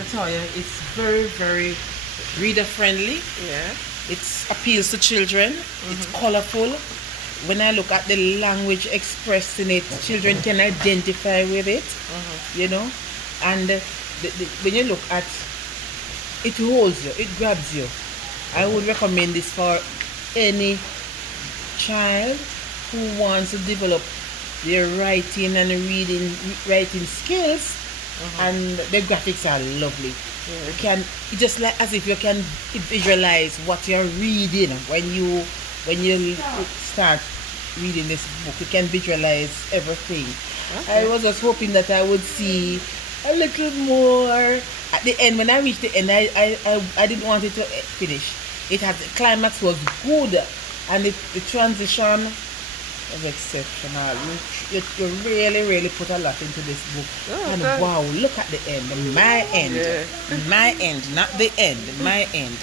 I tell you, it's very, very reader friendly. Yeah. It appeals to children. It's colorful. When I look at the language expressed in it, children can identify with it, you know. And when you look at it, holds you, it grabs you. I would recommend this for any child who wants to develop their writing and writing skills, and the graphics are lovely. Yeah. You can, it's just like as if you can visualize what you're reading when you start reading this book. You can visualize everything. Okay. I was just hoping that I would see a little more at the end. When I reached the end, I didn't want it to finish. It had, the climax was good, and the transition was exceptional. You really, really put a lot into this book. Oh, And okay. wow, look at the end. My end. Yeah. My end, not the end. My end.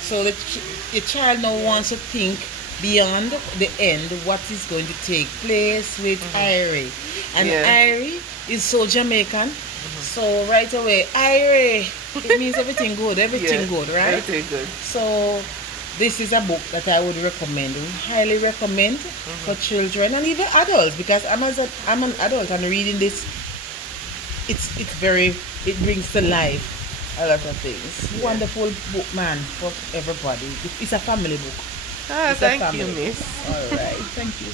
So the child now wants to think beyond the end what is going to take place with Irie. And Yeah. Irie is so Jamaican. So right away, Irie, it means everything good, everything Yeah. good, right? Everything good. So this is a book that I would recommend, highly recommend for children and even adults, because I'm an adult and reading this, it brings to life a lot of things. Yeah. Wonderful book, man, for everybody. It's a family book. Ah, It's a thank you, family. miss. All right, thank you.